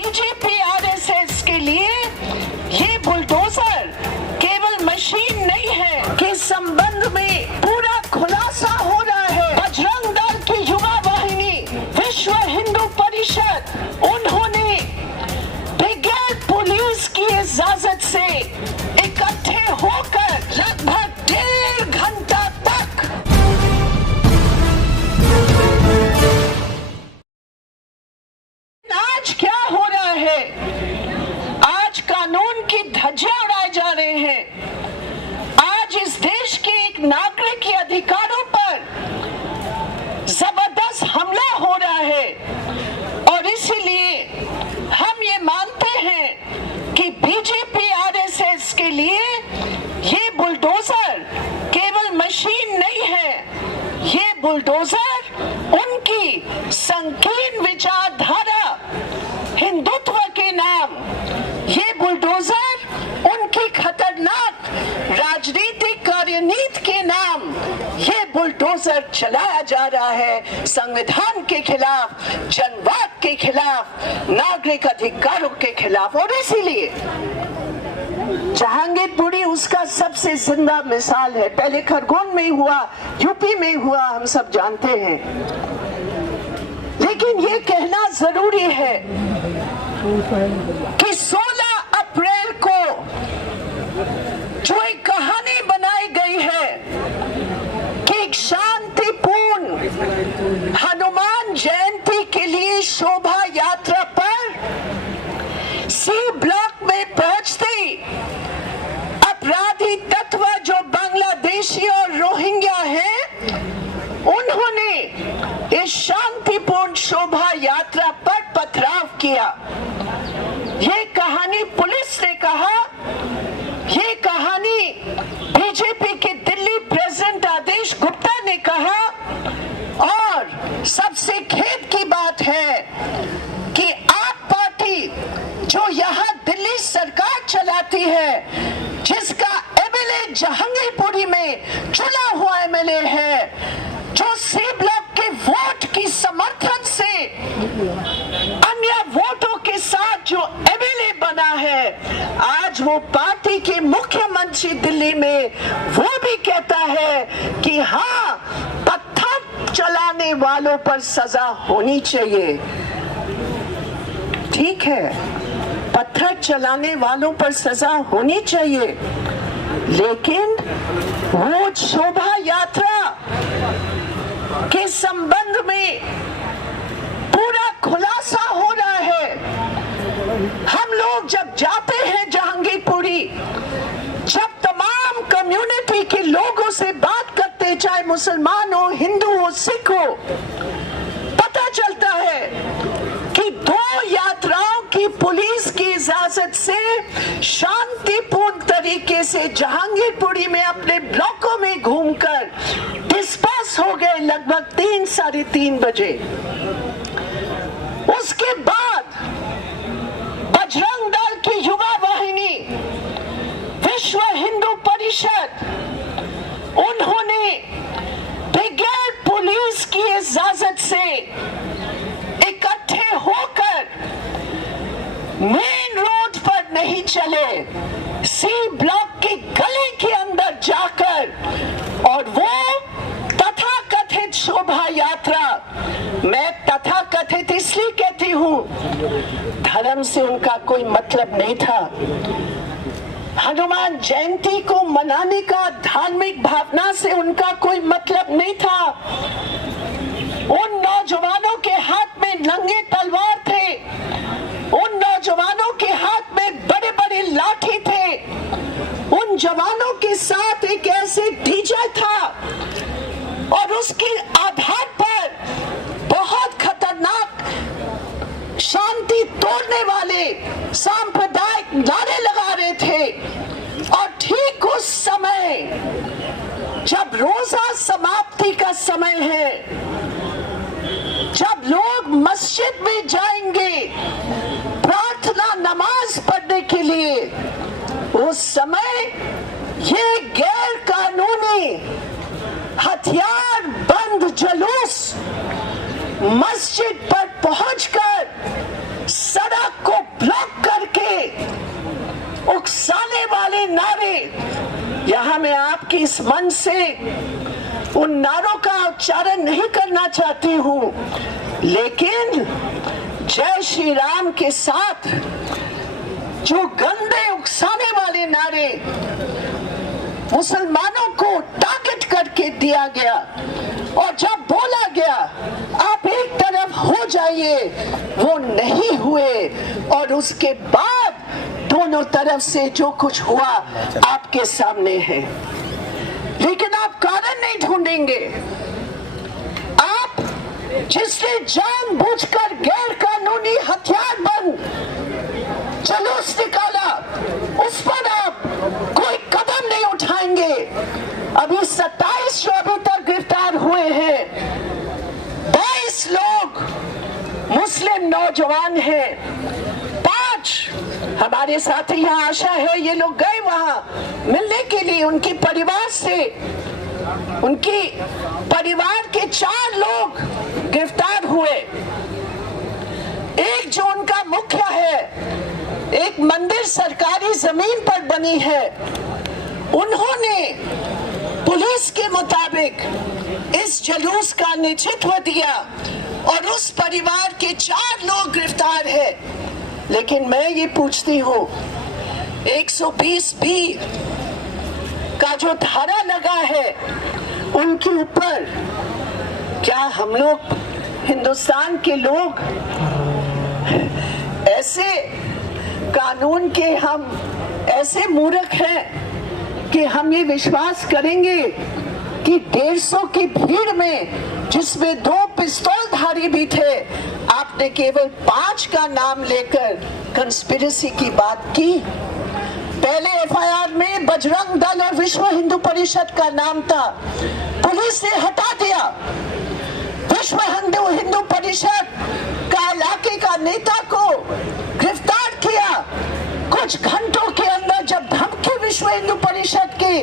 BJP RSS के लिए ये बुलडोजर केवल मशीन नहीं है के संबंध में पूरा खुलासा हो रहा है। बजरंग दल की युवा वाहिनी विश्व हिंदू परिषद उन्होंने बगैर पुलिस की इजाजत से इकट्ठे होकर लगभग 1.5 घंटा तक आज क्या हो रहा है? आज कानून की धज्जियां उड़ाए जा रहे हैं। आज इस देश के एक नागरिक के अधिकारों पर जबरदस्त हमला हो रहा है और इसीलिए हम ये मानते हैं कि बीजेपी आरएसएस के लिए ये बुलडोजर केवल मशीन नहीं है, ये बुलडोजर उनकी संकीर्ण विचारधारा हिंदुत्व के नाम, ये बुलडोजर उनकी खतरनाक राजनीतिक कार्यनीति के नाम ये बुलडोजर चलाया जा रहा है संविधान के खिलाफ, जनवाद के खिलाफ, नागरिक अधिकारों के खिलाफ। और इसीलिए जहांगीरपुरी उसका सबसे जिंदा मिसाल है। पहले खरगोन में हुआ, यूपी में हुआ, हम सब जानते हैं। लेकिन ये कहना जरूरी है कि 16 अप्रैल को जो एक कहानी बनाई गई है कि एक शांतिपूर्ण हनुमान जयंती के लिए शोभा यात्रा पर सी ब्लॉक में पहुंचते अपराधी तत्व जो बांग्लादेशी और रोहिंग्या हैं, उन्होंने इस शांतिपूर्ण शोभा यात्रा पर पथराव किया। ये कहानी पुलिस ने कहा, ये कहानी बीजेपी के दिल्ली प्रेसिडेंट आदेश गुप्ता ने कहा। और सबसे खेद की बात है कि आप पार्टी जो यहाँ दिल्ली सरकार चलाती है, जिसका एमएलए जहांगीरपुरी में चुना हुआ एमएलए है, जो सी ब्लॉक के वोट की समर्थन से अन्य वोटों के साथ जो एमएलए बना है, आज वो पार्टी के मुख्यमंत्री दिल्ली में वो भी कहता है कि हाँ, पत्थर चलाने वालों पर सजा होनी चाहिए। ठीक है, पत्थर चलाने वालों पर सजा होनी चाहिए, लेकिन वो शोभा यात्रा के संबंध में पूरा खुलासा हो रहा है। हम लोग जब जाते हैं जहांगीरपुरी, जब तमाम कम्युनिटी के लोगों से बात करते, चाहे मुसलमान हो, हिंदू हो, सिख हो, पता चलता है कि 2 यात्राओं की पुलिस की इजाजत से शांतिपूर्ण तरीके से जहांगीरपुरी में अपने ब्लॉकों में घूमकर डिस्पर्स हो गए लगभग 3-3:30 बजे। उसके बाद बजरंग दल की युवा वाहिनी विश्व हिंदू परिषद उन्होंने बगैर पुलिस की इजाजत से इकट्ठे होकर मेन रोड पर नहीं चले, सी ब्लॉक की गली के अंदर जाकर, और वो तथाकथित शोभा यात्रा, मैं तथाकथित इसलिए कहती हूँ, धर्म से उनका कोई मतलब नहीं था। हनुमान जयंती को मनाने का धार्मिक भावना से उनका कोई मतलब नहीं था। उन नौजवानों के हाथ में नंगे तलवार थे, उन नौजवानों के हाथ में बड़े बड़े लाठी थे, उन जवानों के साथ एक ऐसे डीजे था और उसके आधार पर बहुत खतरनाक शांति तोड़ने वाले सांप्रदायिक नारे लगा रहे थे। और ठीक उस समय जब रोजा समाप्ति का समय है, जब लोग मस्जिद में जाएंगे प्रार्थना नमाज पढ़ने के लिए, उस समय ये गैर कानूनी हथियार बंद जुलूस मस्जिद पर पहुंचकर सड़क को नारे, यहाँ मैं आपके इस मन से उन नारों का उच्चारण नहीं करना चाहती हूँ, लेकिन जय श्री राम के साथ जो गंदे उकसाने वाले नारे मुसलमानों को टारगेट करके दिया गया और जब बोला गया आप एक तरफ हो जाइए, वो नहीं हुए और उसके बाद दोनों तरफ से जो कुछ हुआ आपके सामने है। लेकिन आप कारण नहीं ढूंढेंगे। आप जिसने जानबूझकर गैर कानूनी हथियार बंद जुलूस निकाला, उस पर आप कोई कदम नहीं उठाएंगे। अभी 27 जो अभी तक गिरफ्तार हुए हैं, 22 लोग मुस्लिम नौजवान हैं, 5 हमारे साथी यहाँ आशा है, ये लोग गए वहां मिलने के लिए उनके परिवार से। उनकी परिवार के 4 लोग गिरफ्तार हुए। एक जो उनका मुखिया है, एक मंदिर सरकारी जमीन पर बनी है, उन्होंने पुलिस के मुताबिक इस जुलूस का नेतृत्व दिया और उस परिवार के 4 लोग गिरफ्तार है। लेकिन मैं ये पूछती हूँ, 120B का जो धारा लगा है उनके ऊपर, क्या हम लोग हिंदुस्तान के लोग ऐसे कानून के हम ऐसे मूर्ख हैं कि हम ये विश्वास करेंगे कि 150 की भीड़ में, जिसमें 2 पिस्तौलधारी भी थे, आपने केवल 5 का नाम लेकर कंस्पिरेसी की बात की। पहले एफआईआर में बजरंग दल और विश्व हिंदू परिषद का नाम था, पुलिस ने हटा दिया। विश्व हिंदू परिषद का इलाके का नेता को गिरफ्तार किया। कुछ घंटों के अंदर जब धमकी विश्व हिंदू परिषद के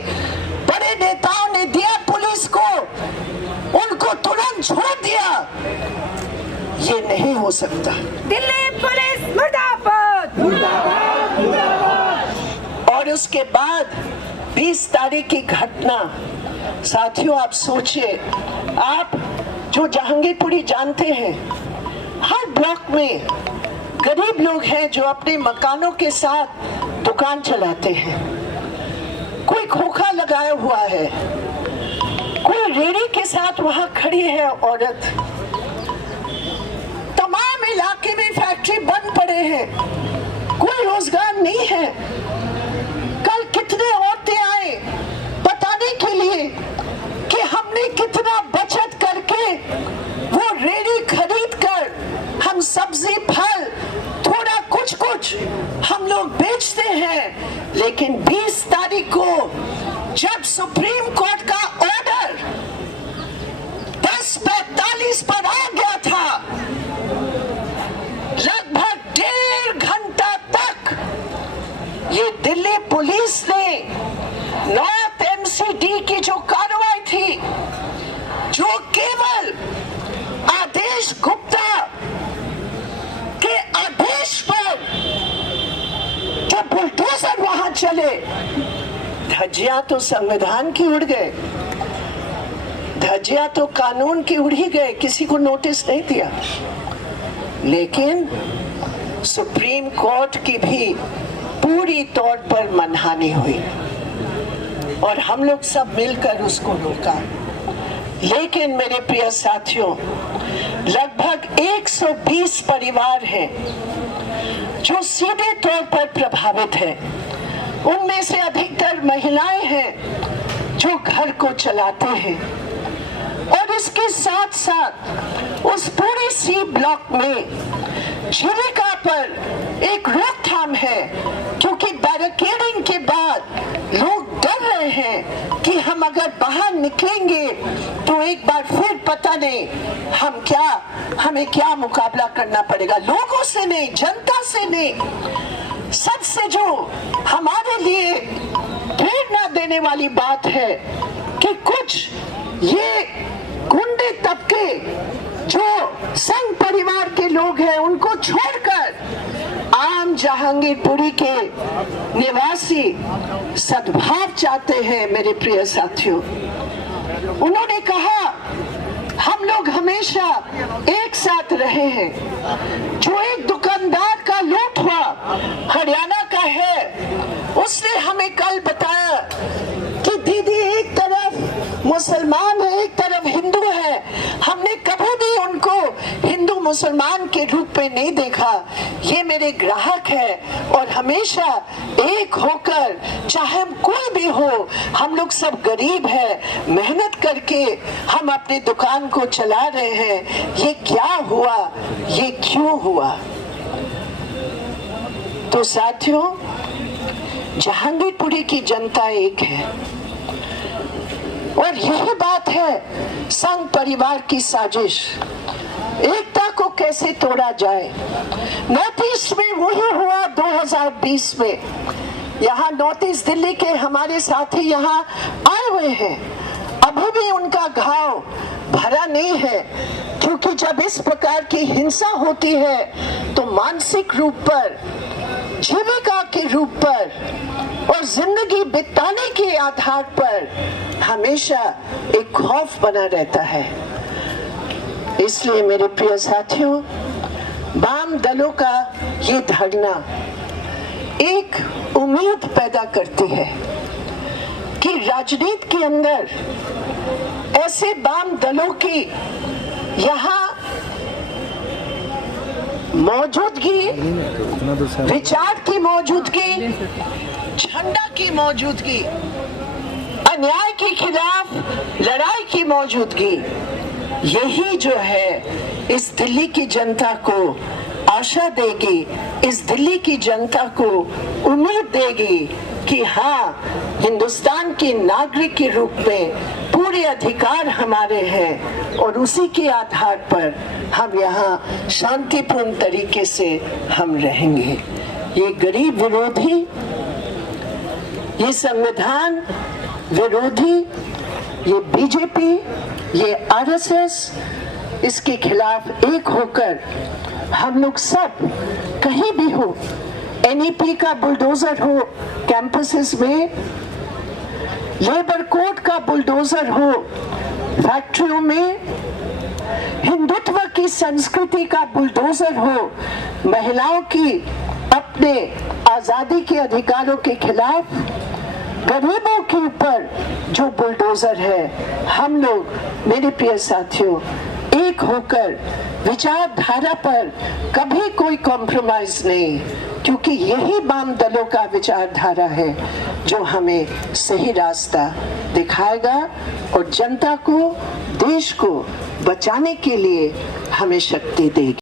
बड़े नेताओं ने दिया पुलिस को, उनको तुरंत छोड़ दिया। ये नहीं हो सकता। दिल्ली पुलिस मुर्दाबाद, मुर्दाबाद, मुर्दाबाद। और उसके बाद 20 तारीख की घटना, साथियों आप सोचिए, आप जो जहांगीरपुरी जानते हैं, हर ब्लॉक में गरीब लोग हैं जो अपने मकानों के साथ दुकान चलाते हैं। कोई खोखा लगाया हुआ है, कोई रेड़ी के साथ वहां खड़ी है औरत। तमाम इलाके में फैक्ट्री बंद पड़े हैं, कोई रोजगार नहीं है। कल कितने औरतें आए बताने के लिए कि हमने कितना बचत करके वो रेड़ी खरीद कर हम सब्जी फल थोड़ा कुछ हम लोग बेचते हैं। लेकिन 20 तारीख को जब सुप्रीम कोर्ट का ऑर्डर 10:45 पर आ गया था, लगभग 1.5 घंटा तक ये दिल्ली पुलिस ने नॉर्थ एमसीडी की जो कार्रवाई थी, जो केवल आदेश गुप्ता के आदेश पर जो बुलडोजर वहां चले, धज्जियां तो संविधान की उड़ गए, धज्जियां तो कानून की उड़ ही गए, किसी को नोटिस नहीं दिया। लेकिन सुप्रीम कोर्ट की भी पूरी तौर पर मनहानि हुई और हम लोग सब मिलकर उसको रोका। लेकिन मेरे प्रिय साथियों, लगभग 120 परिवार हैं जो सीधे तौर पर प्रभावित हैं। उनमें से अधिकतर महिलाएं हैं जो घर को चलाते हैं और इसके साथ साथ उस पूरे सी ब्लॉक में जीविका पर एक रोकथाम है, क्योंकि बैरिकेडिंग के बाद लोग डर रहे हैं कि हम अगर बाहर निकलेंगे तो एक बार फिर पता नहीं हमें क्या मुकाबला करना पड़ेगा। लोगों से नहीं, जनता से नहीं, सबसे जो हमारे लिए प्रेरणा देने वाली बात है कि कुछ ये गुंडे तबके जो संघ परिवार के लोग हैं, उनको छोड़कर आम जहांगीरपुरी के निवासी सद्भाव चाहते हैं। मेरे प्रिय साथियों, उन्होंने कहा हम लोग हमेशा एक साथ रहे हैं। जो एक दुकानदार का लूट हुआ हरियाणा का है, उसने हमें कल बताया कि दीदी एक तरफ मुसलमान है, एक तरफ हिंदू है। हमने कभी भी उनको हिंदू मुसलमान के रूप में नहीं देखा। ये मेरे ग्राहक है और हमेशा एक होकर, चाहे हम कोई भी हो, हम लोग सब गरीब है, मेहनत करके हम अपनी दुकान को चला रहे हैं। ये क्या हुआ, ये क्यों हुआ? तो साथियों, जहांगीरपुरी की जनता एक है और यही बात है संघ परिवार की साजिश। एकता को कैसे तोड़ा जाए। नॉर्थ ईस्ट में वही हुआ 2020 में। यहाँ नॉर्थ ईस्ट दिल्ली के हमारे साथी यहाँ आए हुए हैं, अभी भी उनका घाव भरा नहीं है, क्योंकि जब इस प्रकार की हिंसा होती है तो मानसिक रूप पर, जीविका के रूप पर और जिंदगी बिताने के आधार पर हमेशा एक खौफ बना रहता है। इसलिए मेरे प्रिय साथियों, वाम दलों का ये धरना एक उम्मीद पैदा करती है कि राजनीति के अंदर ऐसे वाम दलों की यहाँ मौजूदगी, विचार की मौजूदगी, झंडा की मौजूदगी, अन्याय के खिलाफ लड़ाई की मौजूदगी, यही जो है इस दिल्ली की जनता को आशा देगी, इस दिल्ली की जनता को उम्मीद देगी कि हाँ, हिंदुस्तान के नागरिक के रूप में पूरे अधिकार हमारे हैं और उसी के आधार पर हम यहाँ शांतिपूर्ण तरीके से हम रहेंगे। ये गरीब विरोधी, ये संविधान विरोधी, ये बीजेपी, ये आरएसएस, इसके खिलाफ एक होकर हम लोग सब कहीं भी हो, एनईपी का बुलडोजर हो कैंपसेस में, लेबर कोड का बुलडोजर हो फैक्ट्रियों में, हिंदुत्व की संस्कृति का बुलडोजर हो महिलाओं की अपने आजादी के अधिकारों के खिलाफ, गरीबों के ऊपर जो बुलडोजर है, हम लोग मेरे प्रिय साथियों एक होकर विचारधारा पर कभी कोई कॉम्प्रोमाइज नहीं, क्योंकि यही वाम दलों का विचारधारा है जो हमें सही रास्ता दिखाएगा और जनता को, देश को बचाने के लिए हमें शक्ति देगी।